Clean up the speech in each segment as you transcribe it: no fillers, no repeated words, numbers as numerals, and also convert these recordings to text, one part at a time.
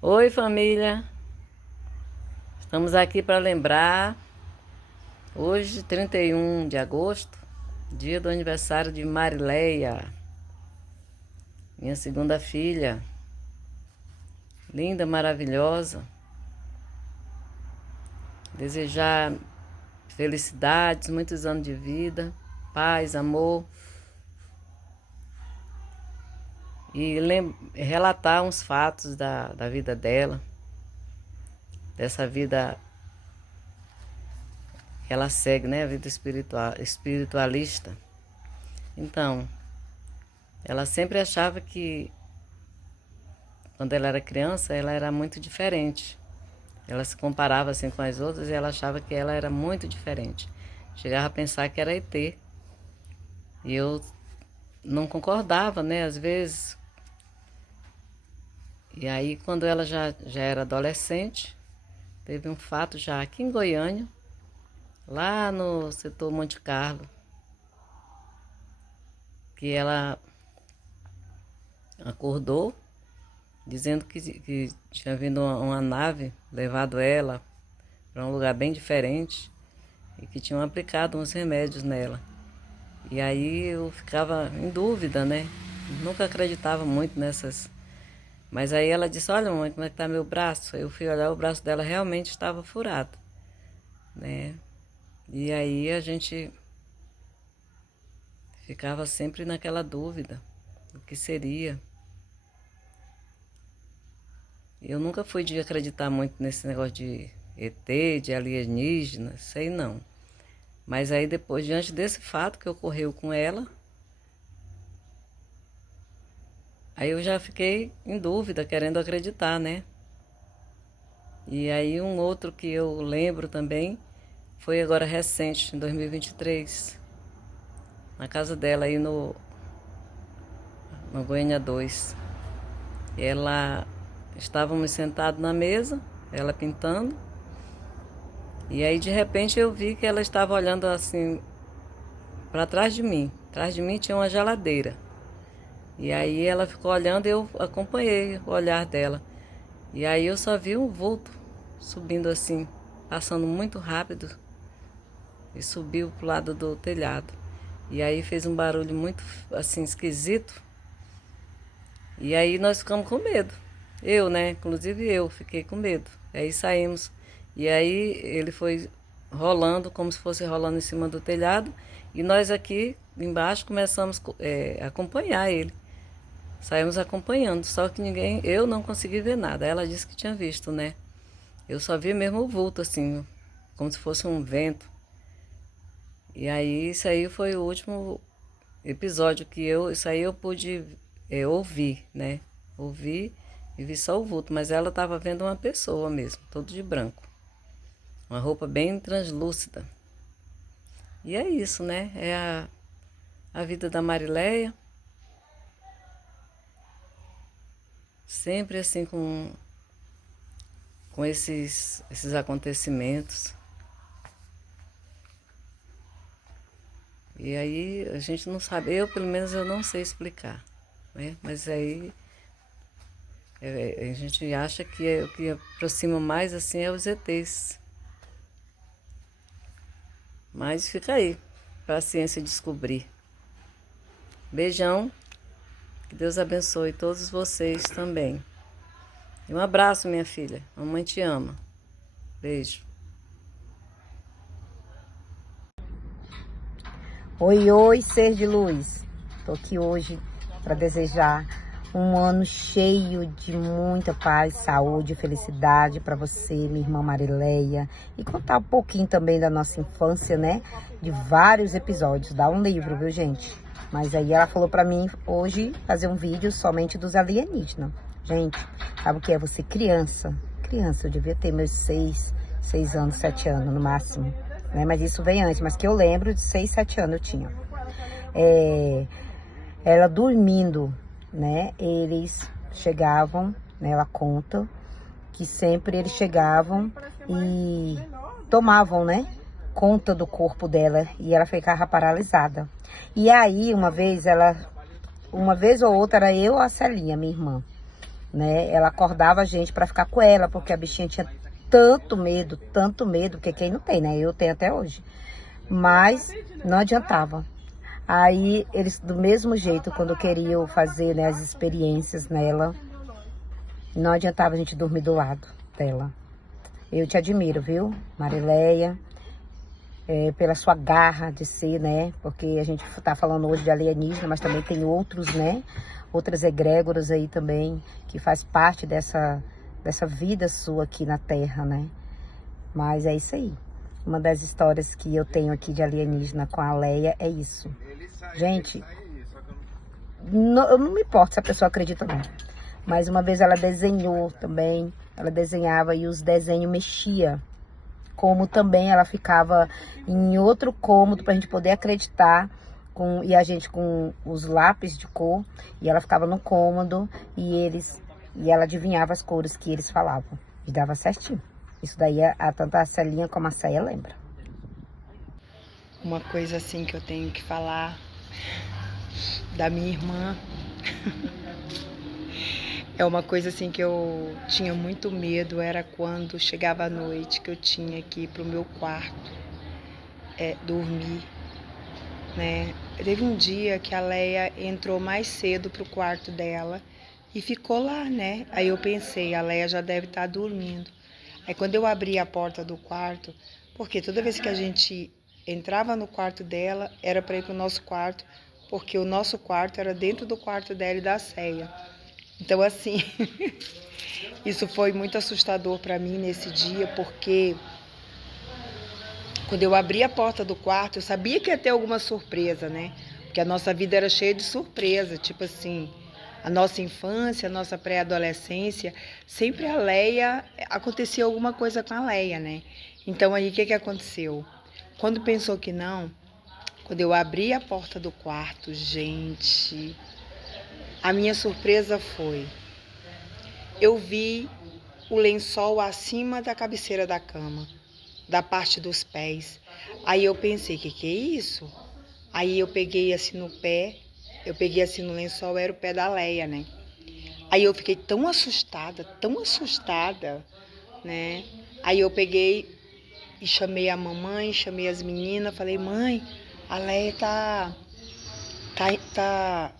Oi, família. Estamos aqui para lembrar, hoje, 31 de agosto, dia do aniversário de Marileia, minha segunda filha. Linda, maravilhosa. Desejar felicidades, muitos anos de vida, paz, amor. E relatar uns fatos da vida dela, dessa vida que ela segue, né? A vida espiritualista. Então, ela sempre achava que, quando ela era criança, ela era muito diferente. Ela se comparava assim com as outras e ela achava que ela era muito diferente. Chegava a pensar que era ET. E eu não concordava, né? Às vezes. E aí, quando ela já era adolescente, teve um fato já aqui em Goiânia, lá no setor Monte Carlo, que ela acordou dizendo que tinha vindo uma nave, levado ela para um lugar bem diferente e que tinham aplicado uns remédios nela. E aí eu ficava em dúvida, né? Nunca acreditava muito nessas. Mas aí ela disse: "Olha, mãe, como é que tá meu braço?" Eu fui olhar, o braço dela realmente estava furado, né? E aí a gente ficava sempre naquela dúvida, o que seria. Eu nunca fui de acreditar muito nesse negócio de ET, de alienígena, sei não. Mas aí depois, diante desse fato que ocorreu com ela, aí eu já fiquei em dúvida, querendo acreditar, né? E aí um outro que eu lembro também foi agora recente, em 2023, na casa dela aí no Goiânia 2. Ela, estávamos sentados na mesa, ela pintando, e aí de repente eu vi que ela estava olhando assim para trás de mim. Atrás de mim tinha uma geladeira. E aí ela ficou olhando e eu acompanhei o olhar dela. E aí eu só vi um vulto subindo assim, passando muito rápido e subiu pro lado do telhado. E aí fez um barulho muito assim esquisito. E aí nós ficamos com medo. Eu, né? Inclusive eu fiquei com medo. Aí saímos. E aí ele foi rolando, como se fosse rolando em cima do telhado. E nós aqui embaixo começamos a acompanhar ele. Saímos acompanhando, só que eu não consegui ver nada. Ela disse que tinha visto, né? Eu só vi mesmo o vulto, assim, como se fosse um vento. E aí, isso aí foi o último episódio isso aí eu pude ouvir, né? Ouvi e vi só o vulto, mas ela estava vendo uma pessoa mesmo, todo de branco. Uma roupa bem translúcida. E é isso, né? É a vida da Marileia. Sempre assim com esses acontecimentos. E aí a gente não sabe, pelo menos eu não sei explicar, né? Mas aí a gente acha que o que aproxima mais assim é os ETs. Mas fica aí, para a ciência descobrir. Beijão, que Deus abençoe todos vocês também. E um abraço, minha filha. Mamãe te ama. Beijo. Oi, oi, ser de luz. Tô aqui hoje para desejar um ano cheio de muita paz, saúde e felicidade para você, minha irmã Marileia, e contar um pouquinho também da nossa infância, né? De vários episódios. Dá um livro, viu, gente? Mas aí ela falou para mim hoje fazer um vídeo somente dos alienígenas. Gente, sabe o que é você criança? Criança, eu devia ter meus 6 anos, 7 anos no máximo. Né? Mas isso vem antes, mas que eu lembro de 6, 7 anos eu tinha. Ela dormindo, né? Eles chegavam, né? Ela conta que sempre eles chegavam e tomavam, né? Conta do corpo dela e ela ficava paralisada. E aí, uma vez ou outra, era eu ou a Celinha, minha irmã. né? Ela acordava a gente para ficar com ela, porque a bichinha tinha tanto medo, porque quem não tem, né? Eu tenho até hoje. Mas não adiantava. Aí eles, do mesmo jeito, quando queriam fazer, né, as experiências nela, não adiantava a gente dormir do lado dela. Eu te admiro, viu, Marileia, pela sua garra de ser, né? Porque a gente tá falando hoje de alienígena, mas também tem outros, né? Outras egrégoras aí também, que faz parte dessa vida sua aqui na Terra, né? Mas é isso aí. Uma das histórias que eu tenho aqui de alienígena com a Leia é isso. Gente, eu não me importo se a pessoa acredita ou não. Mas uma vez ela desenhou também, ela desenhava e os desenhos mexia. Como também ela ficava em outro cômodo pra gente poder acreditar. E a gente com os lápis de cor, e ela ficava no cômodo e ela adivinhava as cores que eles falavam. E dava certinho. Isso daí tanto a Celinha como a Ceia lembra. Uma coisa assim que eu tenho que falar da minha irmã é uma coisa assim que eu tinha muito medo, era quando chegava a noite que eu tinha que ir pro meu quarto dormir, né? Teve um dia que a Leia entrou mais cedo pro quarto dela e ficou lá, né? Aí eu pensei, a Leia já deve estar dormindo. Aí quando eu abri a porta do quarto, porque toda vez que a gente entrava no quarto dela, era para ir pro nosso quarto, porque o nosso quarto era dentro do quarto dela e da Ceia. Então assim, isso foi muito assustador para mim nesse dia, porque quando eu abri a porta do quarto, eu sabia que ia ter alguma surpresa, né? Porque a nossa vida era cheia de surpresa, tipo assim, a nossa infância, a nossa pré-adolescência, sempre a Leia, acontecia alguma coisa com a Leia, né? Então aí o que aconteceu? Quando pensou que não, quando eu abri a porta do quarto, gente, a minha surpresa foi, eu vi o lençol acima da cabeceira da cama, da parte dos pés. Aí eu pensei, que é isso? Aí eu peguei assim no pé, eu peguei assim no lençol, era o pé da Leia, né? Aí eu fiquei tão assustada, né? Aí eu peguei e chamei a mamãe, chamei as meninas, falei, mãe, a Leia tá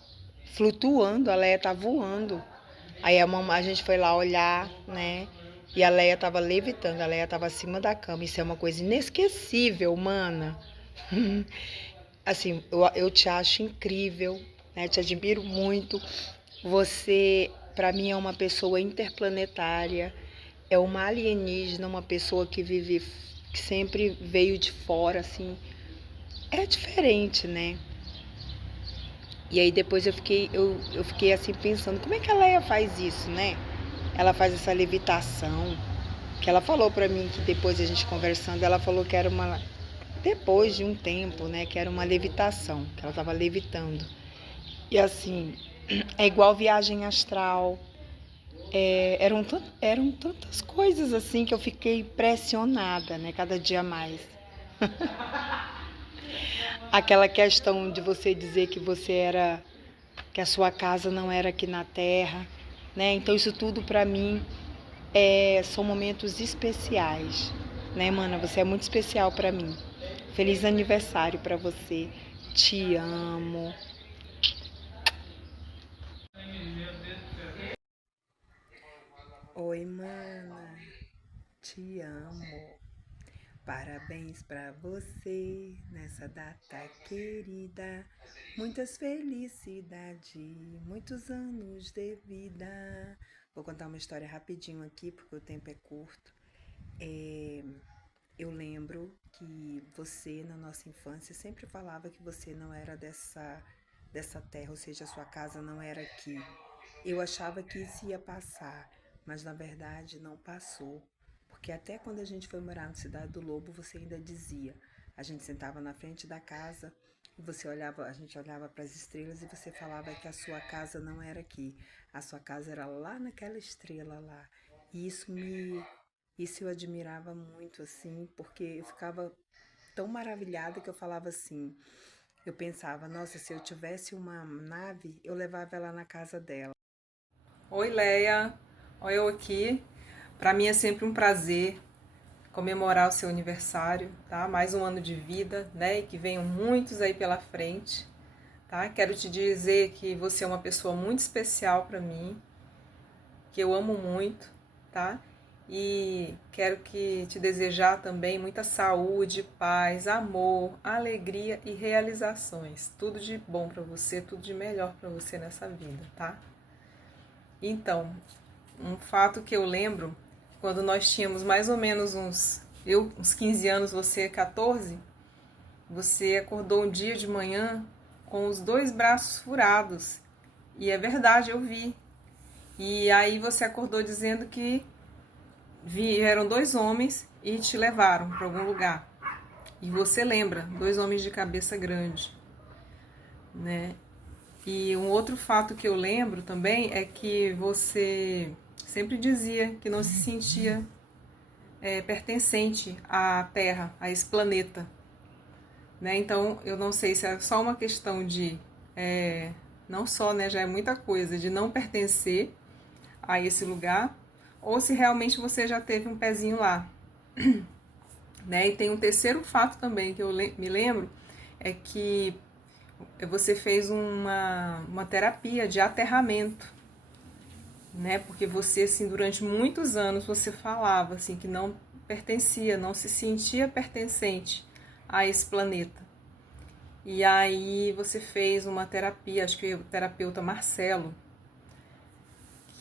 flutuando, a Leia tá voando. Aí a gente foi lá olhar, né? E a Leia tava levitando, a Leia tava acima da cama. Isso é uma coisa inesquecível, mana. Assim, eu te acho incrível, né? Te admiro muito. Você, para mim, é uma pessoa interplanetária, é uma alienígena, uma pessoa que vive, que sempre veio de fora, assim. É diferente, né? E aí depois eu fiquei assim pensando, como é que a Leia faz isso, né? Ela faz essa levitação, que ela falou pra mim que depois a gente conversando, ela falou que era uma, depois de um tempo, né, que era uma levitação, que ela tava levitando. E assim, é igual viagem astral, eram tantas coisas assim que eu fiquei pressionada, né, cada dia mais. Aquela questão de você dizer que você era, que a sua casa não era aqui na Terra, né? Então isso tudo pra mim são momentos especiais, né, mana? Você é muito especial pra mim. Feliz aniversário pra você. Te amo. Oi, mana. Te amo. Parabéns pra você nessa data querida. Muitas felicidades, muitos anos de vida. Vou contar uma história rapidinho aqui, porque o tempo é curto. Eu lembro que você, na nossa infância, sempre falava que você não era dessa terra, ou seja, a sua casa não era aqui. Eu achava que isso ia passar, mas na verdade não passou. Porque até quando a gente foi morar na Cidade do Lobo, você ainda dizia. A gente sentava na frente da casa e você olhava, a gente olhava para as estrelas e você falava que a sua casa não era aqui. A sua casa era lá naquela estrela lá. E isso eu admirava muito, assim, porque eu ficava tão maravilhada que eu falava assim, eu pensava, nossa, se eu tivesse uma nave, eu levava ela na casa dela. Oi, Leia. Olha eu aqui. Para mim é sempre um prazer comemorar o seu aniversário, tá? Mais um ano de vida, né? E que venham muitos aí pela frente, tá? Quero te dizer que você é uma pessoa muito especial para mim, que eu amo muito, tá? E quero te desejar também muita saúde, paz, amor, alegria e realizações. Tudo de bom para você, tudo de melhor para você nessa vida, tá? Então, um fato que eu lembro, quando nós tínhamos mais ou menos uns 15 anos, você 14, você acordou um dia de manhã com os 2 braços furados. E é verdade, eu vi. E aí você acordou dizendo que vieram 2 homens e te levaram para algum lugar. E você lembra, 2 homens de cabeça grande, né? E um outro fato que eu lembro também é que você sempre dizia que não se sentia pertencente à Terra, a esse planeta, né? Então, eu não sei se é só uma questão de, não só, né, já é muita coisa, de não pertencer a esse lugar, ou se realmente você já teve um pezinho lá, né? E tem um terceiro fato também que eu me lembro, é que você fez uma terapia de aterramento, né? Porque você, assim, durante muitos anos, você falava, assim, que não pertencia, não se sentia pertencente a esse planeta. E aí você fez uma terapia, acho que o terapeuta Marcelo,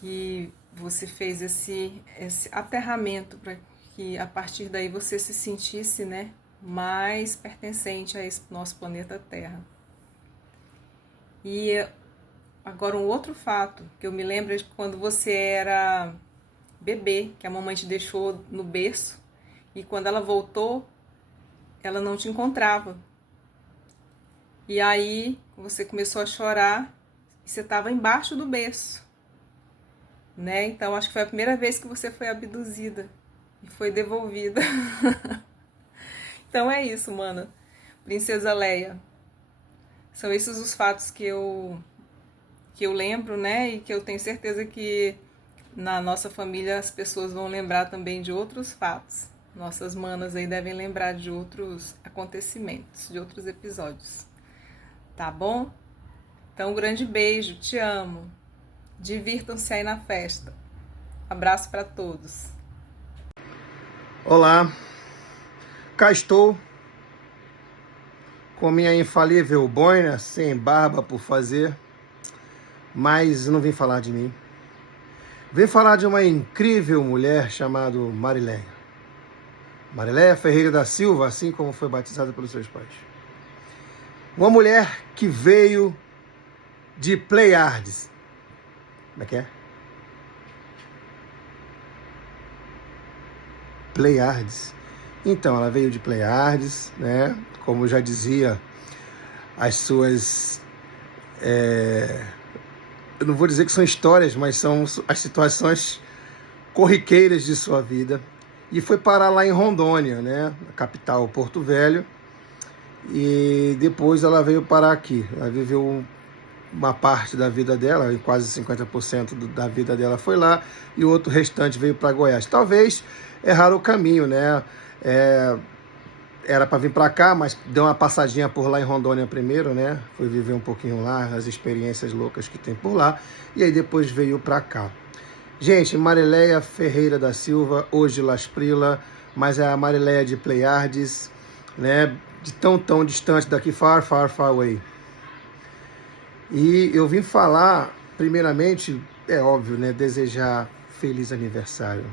que você fez esse aterramento para que a partir daí você se sentisse, né, mais pertencente a esse nosso planeta Terra. E agora um outro fato que eu me lembro é de quando você era bebê, que a mamãe te deixou no berço e quando ela voltou, ela não te encontrava. E aí você começou a chorar e você estava embaixo do berço, né? Então acho que foi a primeira vez que você foi abduzida e foi devolvida. Então é isso, mana. Princesa Leia. São esses os fatos que eu lembro, né? E que eu tenho certeza que na nossa família as pessoas vão lembrar também de outros fatos. Nossas manas aí devem lembrar de outros acontecimentos, de outros episódios. Tá bom? Então, um grande beijo, te amo. Divirtam-se aí na festa. Abraço para todos. Olá, cá estou com minha infalível boina, sem barba por fazer, mas não vim falar de mim. Vim falar de uma incrível mulher chamada Marileia. Marileia Ferreira da Silva, assim como foi batizada pelos seus pais. Uma mulher que veio de Pleiades. Como é que é? Pleiades. Então, ela veio de Pleiades, né? Como já dizia, as suas... eu não vou dizer que são histórias, mas são as situações corriqueiras de sua vida. E foi parar lá em Rondônia, né? A capital, Porto Velho. E depois ela veio parar aqui. Ela viveu uma parte da vida dela, quase 50% da vida dela foi lá, e o outro restante veio para Goiás. Talvez erraram o caminho, né? Era para vir para cá, mas deu uma passadinha por lá em Rondônia primeiro, né? Foi viver um pouquinho lá, as experiências loucas que tem por lá, e aí depois veio para cá. Gente, Marileia Ferreira da Silva, hoje Lasprila, mas é a Marileia de Pleiades, né? De tão distante daqui, far away. E eu vim falar, primeiramente, é óbvio, né? Desejar feliz aniversário.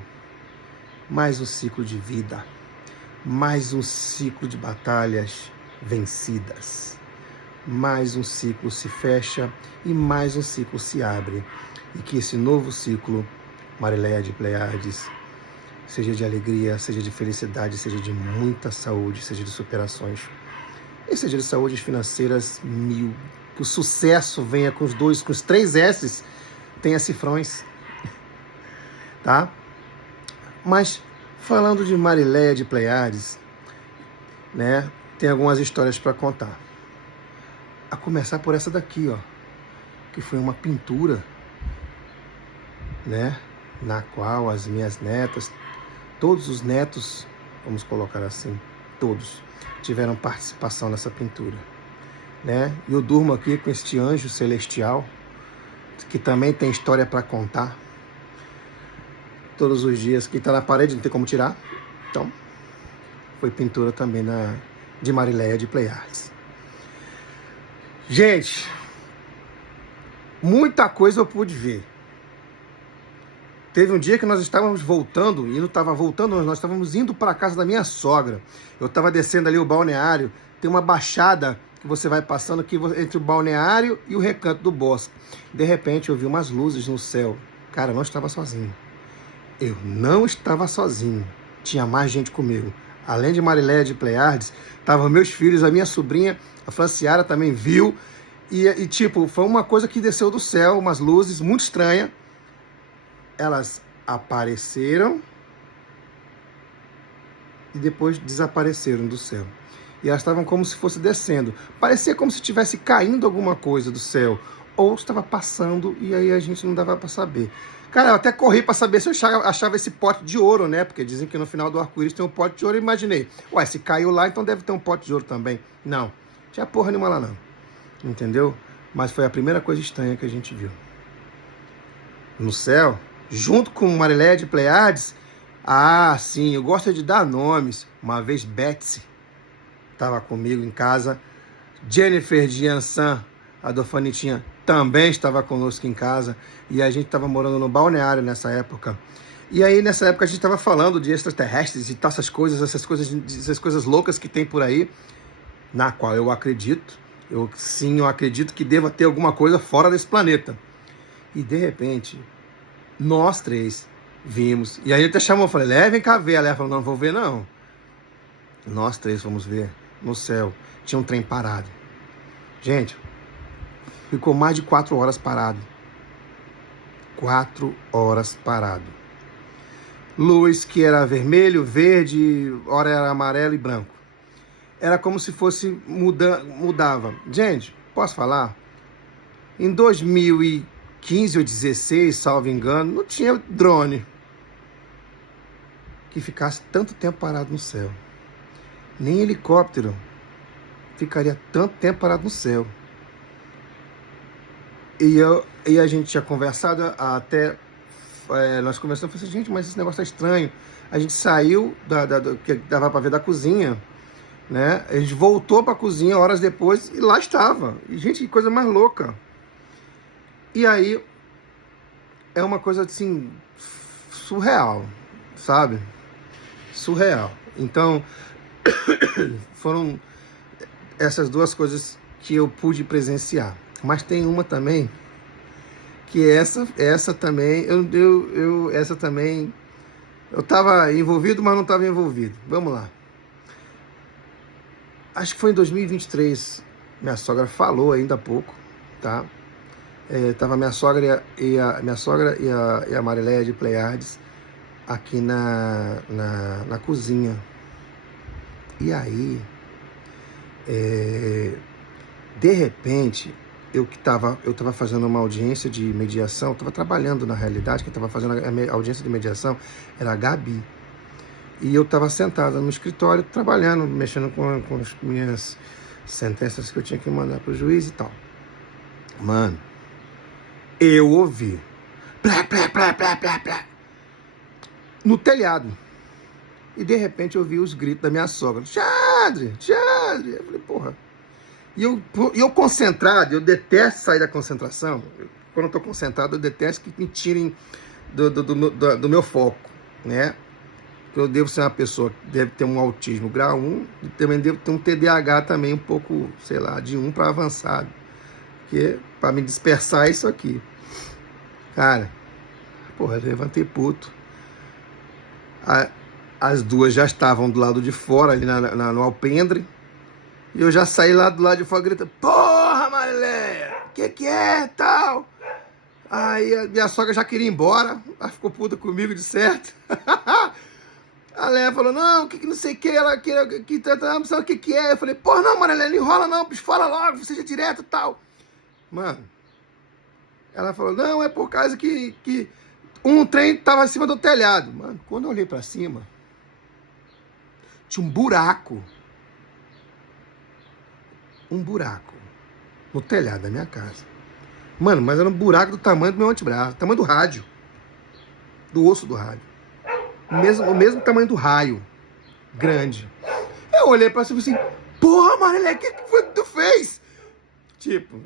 Mais um ciclo de vida. Mais um ciclo de batalhas vencidas. Mais um ciclo se fecha e mais um ciclo se abre. E que esse novo ciclo, Marileia de Pleiades, seja de alegria, seja de felicidade, seja de muita saúde, seja de superações. E seja de saúdes financeiras mil. Que o sucesso venha com os 3 S's, tenha cifrões. Tá? Mas, falando de Marileia de Pleiades, né, tem algumas histórias para contar. A começar por essa daqui, ó, que foi uma pintura né? Na qual as minhas netas, todos os netos, vamos colocar assim, todos, tiveram participação nessa pintura, né? E eu durmo aqui com este anjo celestial, que também tem história para contar, todos os dias, que está na parede, não tem como tirar, então foi pintura também de Marileia de Pleiades. Gente, muita coisa eu pude ver. Teve um dia que nós estávamos voltando, nós estávamos indo para a casa da minha sogra. Eu estava descendo ali o balneário, tem uma baixada que você vai passando aqui entre o balneário e o recanto do bosque. De repente eu vi umas luzes no céu. Cara, eu não estava sozinho. Eu não estava sozinho. Tinha mais gente comigo. Além de Marileia de Pleiades, estavam meus filhos, a minha sobrinha, a Franciara também viu. E tipo, foi uma coisa que desceu do céu, umas luzes muito estranhas. Elas apareceram e depois desapareceram do céu. E elas estavam como se fosse descendo. Parecia como se estivesse caindo alguma coisa do céu. Ou estava passando e aí a gente não dava para saber. Cara, eu até corri para saber se eu achava esse pote de ouro, né? Porque dizem que no final do arco-íris tem um pote de ouro. Eu imaginei, ué, se caiu lá, então deve ter um pote de ouro também. Não, tinha porra nenhuma lá não. Entendeu? Mas foi a primeira coisa estranha que a gente viu. No céu, junto com Marileia de Pleiades, sim, eu gosto de dar nomes. Uma vez Betsy estava comigo em casa, Jennifer de Ansan, a Dofanitinha, também estava conosco em casa, e a gente estava morando no balneário nessa época. E aí, nessa época, a gente estava falando de extraterrestres e tal, essas coisas loucas que tem por aí, na qual eu acredito. Eu acredito que deva ter alguma coisa fora desse planeta. E, de repente, nós três vimos. E aí ele até chamou, eu falei, vem cá ver. Ela falou, não vou ver não. Nós três fomos ver no céu. Tinha um trem parado. Gente, ficou mais de 4 horas parado. 4 horas parado. Luz que era vermelho, verde, hora era amarelo e branco. Era como se fosse mudava. Gente, posso falar? Em 2015 ou 2016, salvo engano, não tinha drone que ficasse tanto tempo parado no céu. Nem helicóptero ficaria tanto tempo parado no céu. E a gente tinha conversado até... nós conversamos, eu falei assim, gente, mas esse negócio tá estranho. A gente saiu, que dava para ver da cozinha, né? A gente voltou para a cozinha horas depois e lá estava. E, gente, que coisa mais louca. E aí, é uma coisa assim, surreal, sabe? Surreal. Então, foram essas duas coisas que eu pude presenciar. Mas tem uma também, que essa também, essa também, eu estava envolvido, mas não estava envolvido. Vamos lá. Acho que foi em 2023, minha sogra falou ainda há pouco, tá? Tava minha sogra e a Marileia de Pleiades aqui na cozinha. E aí, de repente, eu estava fazendo uma audiência de mediação, estava trabalhando na realidade, quem estava fazendo a audiência de mediação era a Gabi. E eu estava sentado no escritório, trabalhando, mexendo com as minhas sentenças que eu tinha que mandar para o juiz e tal. Mano, eu ouvi plá, plá, plá, plá, plá, plá, no telhado. E de repente eu ouvi os gritos da minha sogra. Xandre! Eu falei, porra. E eu concentrado, eu detesto sair da concentração. Quando eu estou concentrado, eu detesto que me tirem do meu foco, né? Eu devo ser uma pessoa que deve ter um autismo grau 1 e também devo ter um TDAH também um pouco, sei lá, de 1 para avançado. Porque para me dispersar é isso aqui. Cara, porra, eu levantei puto. As duas já estavam do lado de fora, ali no alpendre. E eu já saí lá do lado de fora gritando, porra, Marileia, que é, tal? Aí a minha sogra já queria ir embora, ela ficou puta comigo de certo. A Léa falou, não, que não sei o que, ela não sabe o que é. Eu falei, porra, não, Marileia, não enrola não, bicho, fala logo, seja direto e tal. Mano, ela falou, não, é por causa que um trem tava em cima do telhado. Mano, quando eu olhei pra cima, tinha um buraco. Um buraco no telhado da minha casa. Mano, mas era um buraco do tamanho do meu antebraço, tamanho do rádio. Do osso do rádio. O mesmo tamanho do raio. Grande. Eu olhei pra cima e falei assim, porra, Marilé, o que foi que tu fez? Tipo,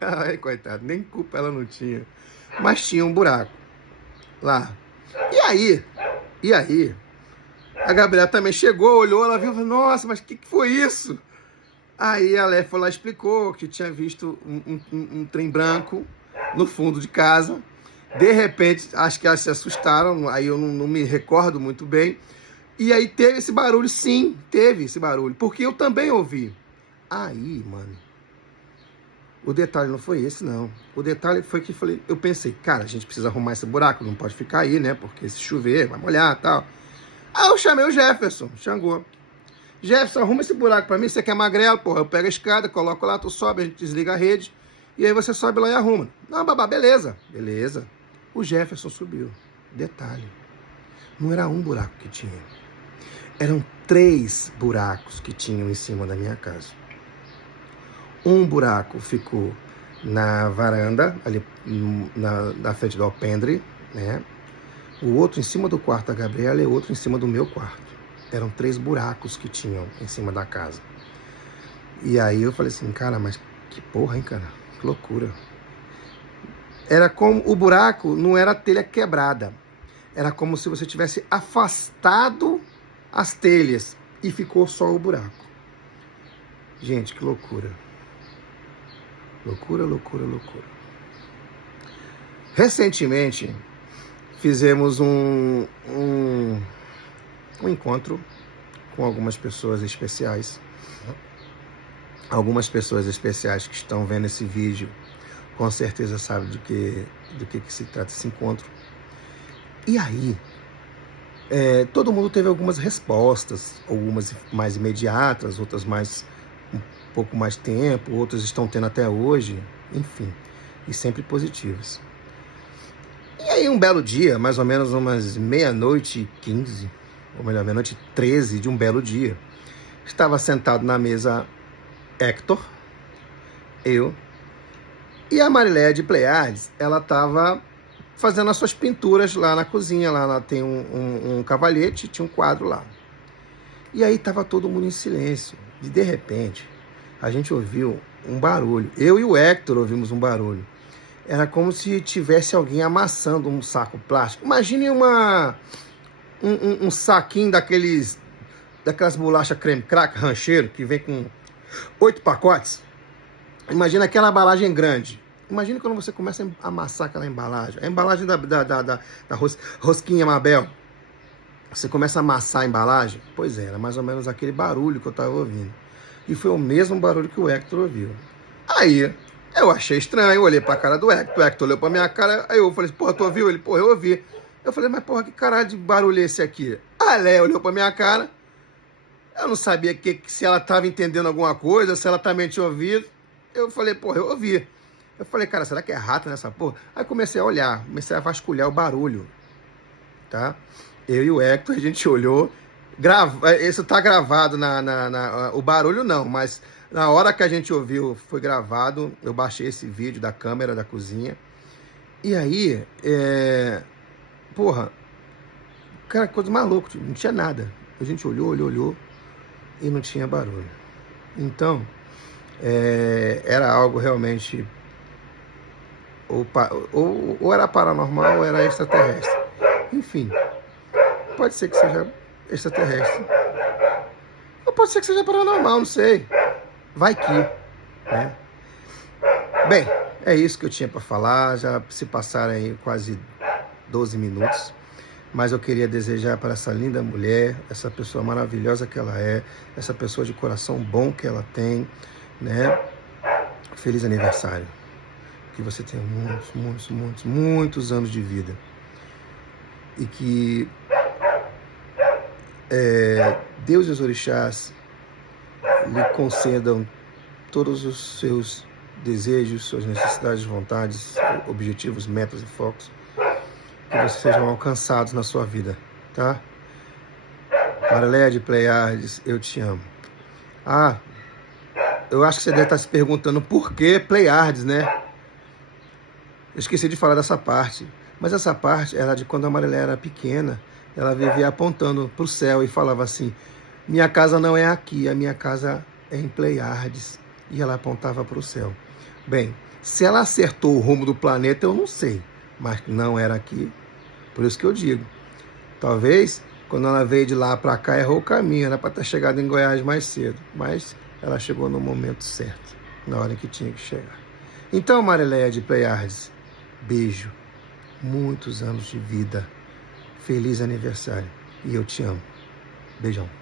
ai, coitado, nem culpa ela não tinha. Mas tinha um buraco lá. E aí, a Gabriela também chegou, olhou, ela viu e falou, nossa, mas o que foi isso? Aí a Lé foi lá e explicou que tinha visto um trem branco no fundo de casa. De repente, acho que elas se assustaram, aí eu não me recordo muito bem. E aí teve esse barulho, sim, teve esse barulho, porque eu também ouvi. Aí, mano, o detalhe não foi esse, não. O detalhe foi que eu pensei, cara, a gente precisa arrumar esse buraco, não pode ficar aí, né? Porque se chover, vai molhar e tal. Aí eu chamei o Jefferson, Xangô. Jefferson, arruma esse buraco pra mim, você quer magrelo, porra, eu pego a escada, coloco lá, tu sobe, a gente desliga a rede, e aí você sobe lá e arruma. Não, babá, beleza. Beleza. O Jefferson subiu. Detalhe, não era um buraco que tinha. Eram 3 buracos que tinham em cima da minha casa. Um buraco ficou na varanda, ali na frente do alpendre, né? O outro em cima do quarto da Gabriela e o outro em cima do meu quarto. Eram 3 buracos que tinham em cima da casa. E aí eu falei assim, cara, mas que porra, hein, cara? Que loucura. Era como, o buraco não era telha quebrada. Era como se você tivesse afastado as telhas e ficou só o buraco. Gente, que loucura. Loucura, loucura, loucura. Recentemente, fizemos um encontro com algumas pessoas especiais. Algumas pessoas especiais que estão vendo esse vídeo, com certeza sabem do que se trata esse encontro. E aí, todo mundo teve algumas respostas, algumas mais imediatas, outras mais um pouco mais tempo, outras estão tendo até hoje, enfim, e sempre positivas. E aí um belo dia, mais ou menos umas 00:15, ou melhor, 00:13 de um belo dia, estava sentado na mesa Hector, eu, e a Mariléia de Pleiades, ela estava fazendo as suas pinturas lá na cozinha, lá tem um cavalhete, tinha um quadro lá. E aí estava todo mundo em silêncio, e de repente, a gente ouviu um barulho, eu e o Hector ouvimos um barulho. Era como se tivesse alguém amassando um saco plástico. Imagine um saquinho daquelas bolachas creme crack rancheiro, que vem com 8 pacotes. Imagina aquela embalagem grande. Imagina quando você começa a amassar aquela embalagem. A embalagem da rosquinha Mabel. Você começa a amassar a embalagem. Pois é, era mais ou menos aquele barulho que eu estava ouvindo. E foi o mesmo barulho que o Hector ouviu. Aí, eu achei estranho, eu olhei pra cara do Hector. O Hector olhou pra minha cara. Aí eu falei, porra, tu ouviu? Ele, porra, eu ouvi. Eu falei, mas porra, que caralho de barulho é esse aqui? A Léia olhou pra minha cara. Eu não sabia se ela tava entendendo alguma coisa, se ela também tinha ouvido. Eu falei, porra, eu ouvi. Eu falei, cara, será que é rato nessa porra? Aí comecei a olhar, comecei a vasculhar o barulho, tá? Eu e o Hector, a gente olhou, isso tá gravado o barulho não, mas na hora que a gente ouviu, foi gravado, eu baixei esse vídeo da câmera da cozinha, e aí, porra, cara, coisa maluca, não tinha nada. A gente olhou, e não tinha barulho. Então, era algo realmente ou era paranormal ou era extraterrestre. Enfim, pode ser que seja extraterrestre. Ou pode ser que seja paranormal, não sei. Vai que, né? Bem, é isso que eu tinha para falar. Já se passaram aí quase 12 minutos. Mas eu queria desejar para essa linda mulher, essa pessoa maravilhosa que ela é, essa pessoa de coração bom que ela tem, né? Feliz aniversário. Que você tenha muitos anos de vida. E que Deus e os orixás lhe concedam todos os seus desejos, suas necessidades, vontades, objetivos, metas e focos. que vocês sejam alcançados na sua vida, tá? Marileia de Pleiades, eu te amo. Ah, eu acho que você deve estar se perguntando por que Pleiades, né? Eu esqueci de falar dessa parte. Mas essa parte era de quando a Marileia era pequena. Ela vivia apontando para o céu e falava assim: minha casa não é aqui, a minha casa é em Pleiades. E ela apontava para o céu. Bem, se ela acertou o rumo do planeta, eu não sei. Mas não era aqui. Por isso que eu digo. Talvez, quando ela veio de lá para cá, errou o caminho. Era para ter chegado em Goiás mais cedo. Mas ela chegou no momento certo. Na hora que tinha que chegar. Então, Marileia de Pleiades, beijo. Muitos anos de vida. Feliz aniversário. E eu te amo. Beijão.